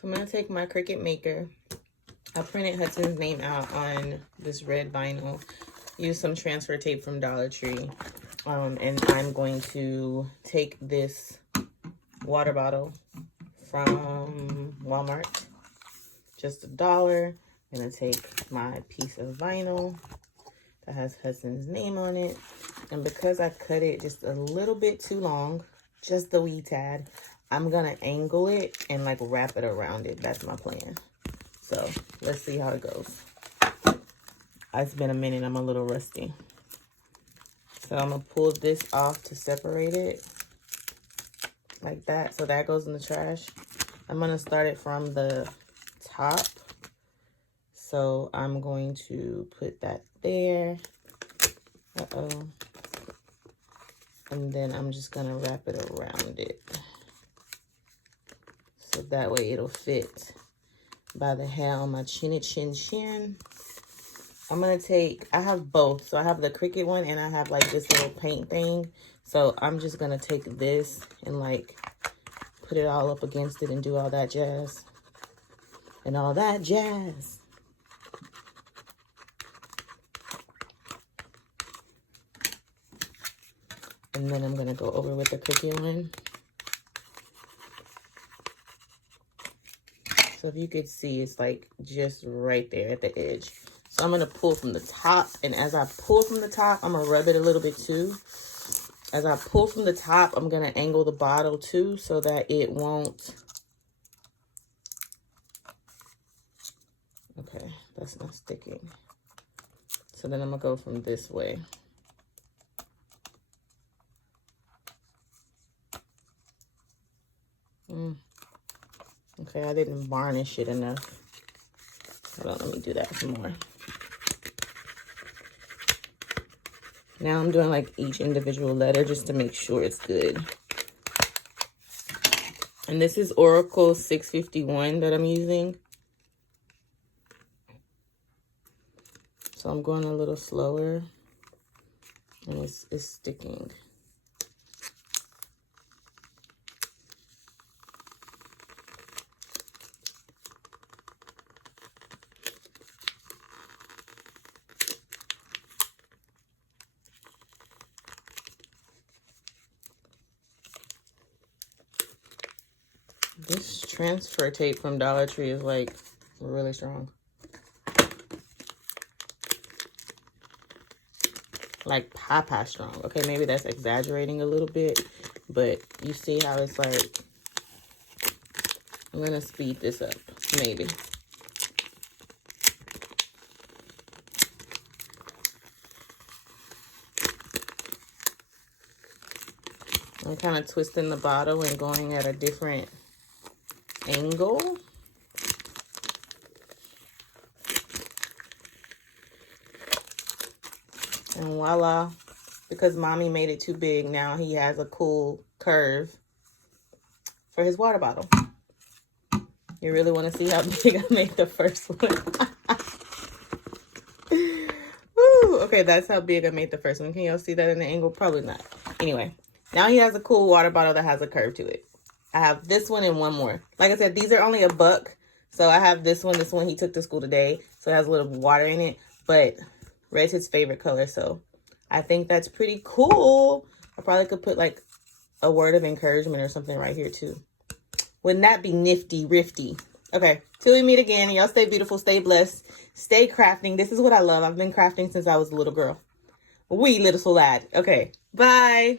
So I'm going to take my Cricut maker. I printed Hudson's name out on this red vinyl. Use some transfer tape from Dollar Tree. And I'm going to take this water bottle from Walmart. Just $1. I'm going to take my piece of vinyl that has Hudson's name on it. And because I cut it just a little bit too long, just the wee tad, I'm going to angle it and like wrap it around it. That's my plan. So let's see how it goes. It's been a minute. I'm a little rusty. So I'm going to pull this off to separate it like that. So that goes in the trash. I'm going to start it from the top. So I'm going to put that there. And then I'm just going to wrap it around it. So that way it'll fit by the hair on my chinny chin chin. I'm going to take, I have both. So I have the Cricut one and I have like this little paint thing. So I'm just going to take this and like put it all up against it and do all that jazz. And all that jazz. And then I'm going to go over with the Cricut one. So if you could see, it's like just right there at the edge. So I'm going to pull from the top. And as I pull from the top, I'm going to rub it a little bit too. As I pull from the top, I'm going to angle the bottle too so that it won't. Okay, that's not sticking. So then I'm going to go from this way. Okay, I didn't varnish it enough. Hold on, let me do that some more. Now I'm doing like each individual letter just to make sure it's good. And this is Oracle 651 that I'm using. So I'm going a little slower. And it's sticking. This transfer tape from Dollar Tree is like really strong. Like papa strong. Okay, maybe that's exaggerating a little bit, but you see how it's like. I'm gonna speed this up, maybe. I'm kind of twisting the bottle and going at a different angle. And voila, because mommy made it too big, now he has a cool curve for his water bottle. You really want to see how big I made the first one? Woo, okay, that's how big I made the first one. Can y'all see that in the angle? Probably not. Anyway, now he has a cool water bottle that has a curve to it. I have this one and one more. Like I said, these are only $1. So I have this one he took to school today. So it has a little water in it. But red's his favorite color. So I think that's pretty cool. I probably could put like a word of encouragement or something right here too. Wouldn't that be nifty, rifty? Okay, till we meet again. Y'all stay beautiful, stay blessed, stay crafting. This is what I love. I've been crafting since I was a little girl. Wee little lad. Okay, bye.